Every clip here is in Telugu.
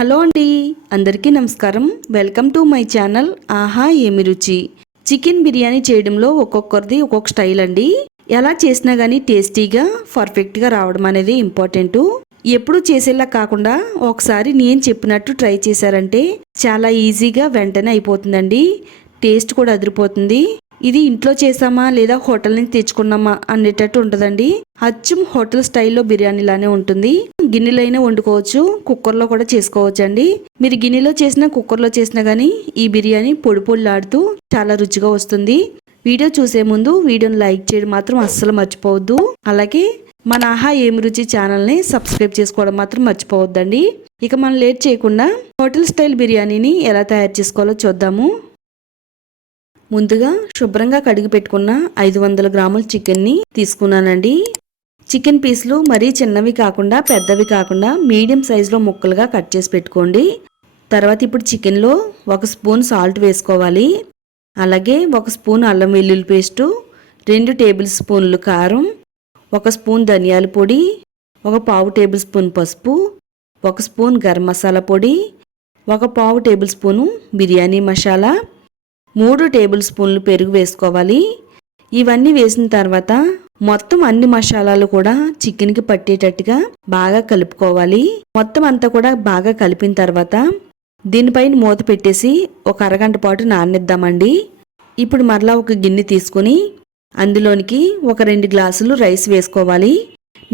హలో అండి, అందరికీ నమస్కారం. వెల్కమ్ టు మై ఛానల్ ఆహా ఏమి రుచి. చికెన్ బిర్యానీ చేయడంలో ఒక్కొక్కరిది ఒక్కొక్క స్టైల్ అండి. ఎలా చేసినా కానీ టేస్టీగా పర్ఫెక్ట్గా రావడం అనేది ఇంపార్టెంట్. ఎప్పుడు చేసేలా కాకుండా ఒకసారి నేను చెప్పినట్టు ట్రై చేశారంటే చాలా ఈజీగా వెంటనే అయిపోతుందండి. టేస్ట్ కూడా అదిరిపోతుంది. ఇది ఇంట్లో చేసామా లేదా హోటల్ నుంచి తెచ్చుకున్నామా అనేటట్టు ఉంటుందండి. అచ్చం హోటల్ స్టైల్లో బిర్యానీలానే ఉంటుంది. గిన్నెలో అయినా వండుకోవచ్చు, కుక్కర్లో కూడా చేసుకోవచ్చు అండి. మీరు గిన్నెలో చేసినా కుక్కర్లో చేసినా కానీ ఈ బిర్యానీ పొడి పొడిలాడుతూ చాలా రుచిగా వస్తుంది. వీడియో చూసే ముందు వీడియోని లైక్ చేయడం మాత్రం అస్సలు మర్చిపోవద్దు. అలాగే మన ఆహా ఏమి రుచి ఛానల్ని సబ్స్క్రైబ్ చేసుకోవడం మాత్రం మర్చిపోవద్దండి. ఇక మనం లేట్ చేయకుండా హోటల్ స్టైల్ బిర్యానీని ఎలా తయారు చేసుకోవాలో చూద్దాము. ముందుగా శుభ్రంగా కడిగి పెట్టుకున్న 500 గ్రాముల చికెన్ని తీసుకున్నానండి. చికెన్ పీసులు మరీ చిన్నవి కాకుండా పెద్దవి కాకుండా మీడియం సైజులో ముక్కలుగా కట్ చేసి పెట్టుకోండి. తర్వాత ఇప్పుడు చికెన్లో 1 స్పూన్ సాల్ట్ వేసుకోవాలి. అలాగే 1 స్పూన్ అల్లం వెల్లుల్లి పేస్టు, 2 టేబుల్ స్పూన్లు కారం, 1 స్పూన్ ధనియాల పొడి, 1/4 టేబుల్ స్పూన్ పసుపు, 1 స్పూన్ గరం మసాలా పొడి, 1/4 table spoon biryani masala, 3 table స్పూన్లు పెరుగు వేసుకోవాలి. ఇవన్నీ వేసిన తర్వాత మొత్తం అన్ని మసాలాలు కూడా చికెన్కి పట్టేటట్టుగా బాగా కలుపుకోవాలి. మొత్తం అంతా కూడా బాగా కలిపిన తర్వాత దీనిపైన మూత పెట్టేసి ఒక అరగంట పాటు నాననిద్దామండి. ఇప్పుడు మరలా ఒక గిన్నె తీసుకుని అందులోనికి ఒక 2 గ్లాసులు రైస్ వేసుకోవాలి.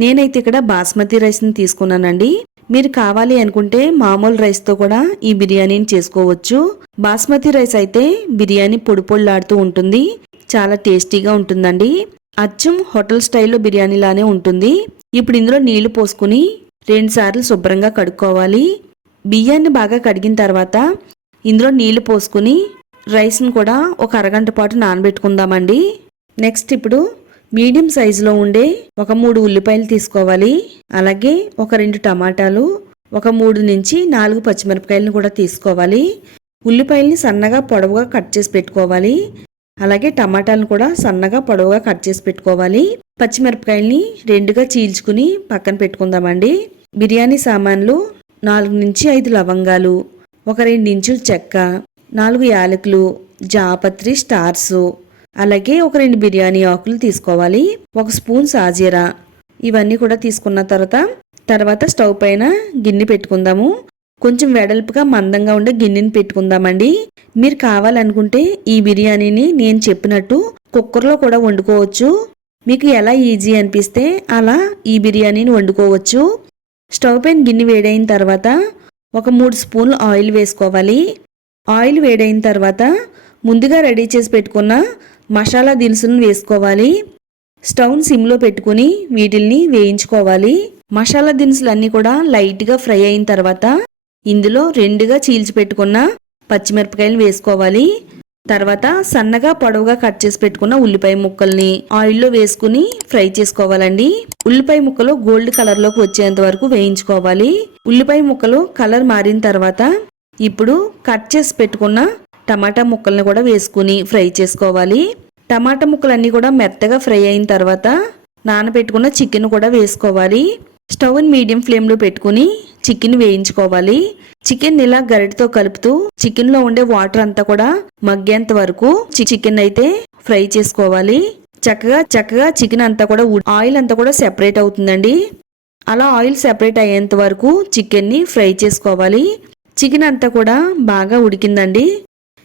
నేనైతే ఇక్కడ బాస్మతి రైస్ని తీసుకున్నానండి. మీరు కావాలి అనుకుంటే మామూలు రైస్తో కూడా ఈ బిర్యానీని చేసుకోవచ్చు. బాస్మతి రైస్ అయితే బిర్యానీ పొడి పొడిలాడుతూ ఉంటుంది, చాలా టేస్టీగా ఉంటుందండి. అచ్చం హోటల్ స్టైల్లో బిర్యానీలానే ఉంటుంది. ఇప్పుడు ఇందులో నీళ్లు పోసుకుని 2 సార్లు శుభ్రంగా కడుక్కోవాలి. బియ్యాన్ని బాగా కడిగిన తర్వాత ఇందులో నీళ్లు పోసుకుని రైస్ని కూడా ఒక అరగంట పాటు నానబెట్టుకుందామండి. నెక్స్ట్ ఇప్పుడు మీడియం సైజులో ఉండే ఒక 3 ఉల్లిపాయలు తీసుకోవాలి. అలాగే ఒక 2 టమాటాలు, ఒక 3 నుంచి 4 పచ్చిమిరపకాయలను కూడా తీసుకోవాలి. ఉల్లిపాయల్ని సన్నగా పొడవుగా కట్ చేసి పెట్టుకోవాలి. అలాగే టమాటాలను కూడా సన్నగా పొడవుగా కట్ చేసి పెట్టుకోవాలి. పచ్చిమిరపకాయల్ని 2గా చీల్చుకుని పక్కన పెట్టుకుందామండి. బిర్యానీ సామాన్లు 4 నుంచి 5 లవంగాలు, ఒక 2 ఇంచుల చెక్క, 4 యాలకులు, జాపత్రి, స్టార్సు, అలాగే ఒక 2 బిర్యానీ ఆకులు తీసుకోవాలి. 1 స్పూన్ సాజీరా. ఇవన్నీ కూడా తీసుకున్న తర్వాత స్టవ్ పైన గిన్నె పెట్టుకుందాము. కొంచెం వెడల్పుగా మందంగా ఉండే గిన్నెని పెట్టుకుందామండి. మీరు కావాలనుకుంటే ఈ బిర్యానీని నేను చెప్పినట్టు కుక్కర్లో కూడా వండుకోవచ్చు. మీకు ఎలా ఈజీ అనిపిస్తే అలా ఈ బిర్యానీని వండుకోవచ్చు. స్టవ్ పైన గిన్నె వేడైన తర్వాత ఒక 3 స్పూన్లు ఆయిల్ వేసుకోవాలి. ఆయిల్ వేడైన తర్వాత ముందుగా రెడీ చేసి పెట్టుకున్న మసాలా దినుసులను వేసుకోవాలి. స్టవ్ని సిమ్లో పెట్టుకుని వీటిల్ని వేయించుకోవాలి. మసాలా దినుసులు అన్నీ కూడా లైట్గా ఫ్రై అయిన తర్వాత ఇందులో 2గా చీల్చి పెట్టుకున్న పచ్చిమిరపకాయలు వేసుకోవాలి. తర్వాత సన్నగా పొడవుగా కట్ చేసి పెట్టుకున్న ఉల్లిపాయ ముక్కల్ని ఆయిల్లో వేసుకుని ఫ్రై చేసుకోవాలండి. ఉల్లిపాయ ముక్కలు గోల్డ్ కలర్లోకి వచ్చేంత వరకు వేయించుకోవాలి. ఉల్లిపాయ ముక్కలు కలర్ మారిన తర్వాత ఇప్పుడు కట్ చేసి పెట్టుకున్న టమాటా ముక్కల్ని కూడా వేసుకుని ఫ్రై చేసుకోవాలి. టమాటా ముక్కలన్నీ కూడా మెత్తగా ఫ్రై అయిన తర్వాత నానబెట్టుకున్న చికెన్ కూడా వేసుకోవాలి. స్టవ్ని మీడియం ఫ్లేమ్లో పెట్టుకుని చికెన్ వేయించుకోవాలి. చికెన్ ఇలా గరిటతో కలుపుతూ చికెన్లో ఉండే వాటర్ అంతా కూడా మగ్గేంత వరకు చికెన్ అయితే ఫ్రై చేసుకోవాలి. చక్కగా చికెన్ అంతా కూడా ఆయిల్ అంతా కూడా సెపరేట్ అవుతుందండి. అలా ఆయిల్ సెపరేట్ అయ్యేంత వరకు చికెన్ని ఫ్రై చేసుకోవాలి. చికెన్ అంతా కూడా బాగా ఉడికిందండి.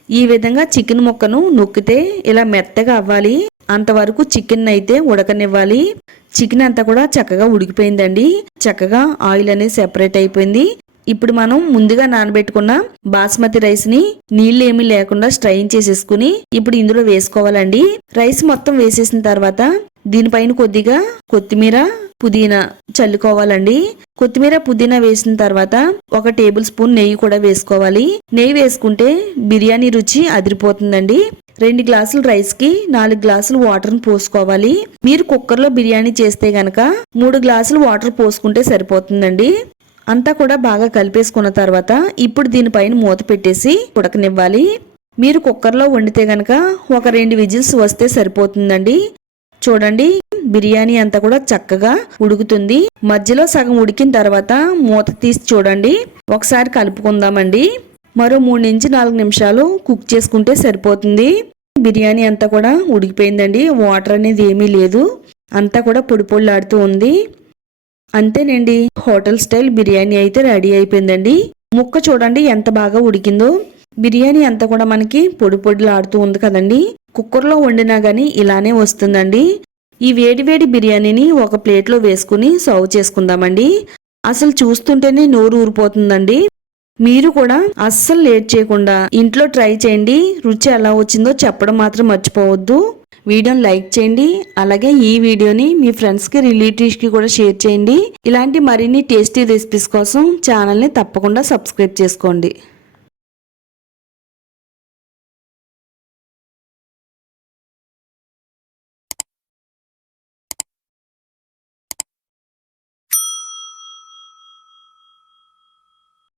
ఈ విధంగా చికెన్ ముక్కను నొక్కితే ఇలా మెత్తగా అవ్వాలి. అంతవరకు చికెన్ అయితే ఉడకనివ్వాలి. చికెన్ అంతా కూడా చక్కగా ఉడికిపోయిందండి. చక్కగా ఆయిల్ అనేది సెపరేట్ అయిపోయింది. ఇప్పుడు మనం ముందుగా నానబెట్టుకున్న బాస్మతి రైస్ ని నీళ్లు ఏమీ లేకుండా స్ట్రైన్ చేసేసుకుని ఇప్పుడు ఇందులో వేసుకోవాలండి. రైస్ మొత్తం వేసేసిన తర్వాత దీనిపైన కొద్దిగా కొత్తిమీర, పుదీనా చల్లుకోవాలండి. కొత్తిమీర, పుదీనా వేసిన తర్వాత 1 టేబుల్ స్పూన్ నెయ్యి కూడా వేసుకోవాలి. నెయ్యి వేసుకుంటే బిర్యానీ రుచి అదిరిపోతుందండి. 2 గ్లాసులు రైస్ కి 4 గ్లాసులు వాటర్ పోసుకోవాలి. మీరు కుక్కర్లో బిర్యానీ చేస్తే గనక 3 గ్లాసులు వాటర్ పోసుకుంటే సరిపోతుందండి. అంతా కూడా బాగా కలిపేసుకున్న తర్వాత ఇప్పుడు దీనిపైన మూత పెట్టేసి ఉడకనివ్వాలి. మీరు కుక్కర్లో వండితే గనక ఒక 2 విజిల్స్ వస్తే సరిపోతుందండి. చూడండి బిర్యానీ అంతా కూడా చక్కగా ఉడుకుతుంది. మధ్యలో సగం ఉడికిన తర్వాత మూత తీసి చూడండి, ఒకసారి కలుపుకుందామండి. మరో 3 నుంచి 4 నిమిషాలు కుక్ చేసుకుంటే సరిపోతుంది. బిర్యానీ అంతా కూడా ఉడికిపోయిందండి, వాటర్ అనేది ఏమీ లేదు, అంతా కూడా పొడి పొడిలాడుతూ ఉంది. అంతేనండి, హోటల్ స్టైల్ బిర్యానీ అయితే రెడీ అయిపోయిందండి. ముక్క చూడండి ఎంత బాగా ఉడికిందో. బిర్యానీ అంతా కూడా మనకి పొడి పొడిలాడుతూ ఉంది కదండి. కుక్కర్లో వండినా గానీ ఇలానే వస్తుందండి. ఈ వేడి వేడి బిర్యానీని ఒక ప్లేట్లో వేసుకుని సర్వ్ చేసుకుందామండి. అసలు చూస్తుంటేనే నోరు ఊరిపోతుందండి. మీరు కూడా అస్సలు లేట్ చేయకుండా ఇంట్లో ట్రై చేయండి. రుచి ఎలా వచ్చిందో చెప్పడం మాత్రం మర్చిపోవద్దు. వీడియోని లైక్ చేయండి, అలాగే ఈ వీడియోని మీ ఫ్రెండ్స్కి రిలేటివ్స్కి కూడా షేర్ చేయండి. ఇలాంటి మరిన్ని టేస్టీ రెసిపీస్ కోసం ఛానల్ని తప్పకుండా సబ్స్క్రైబ్ చేసుకోండి.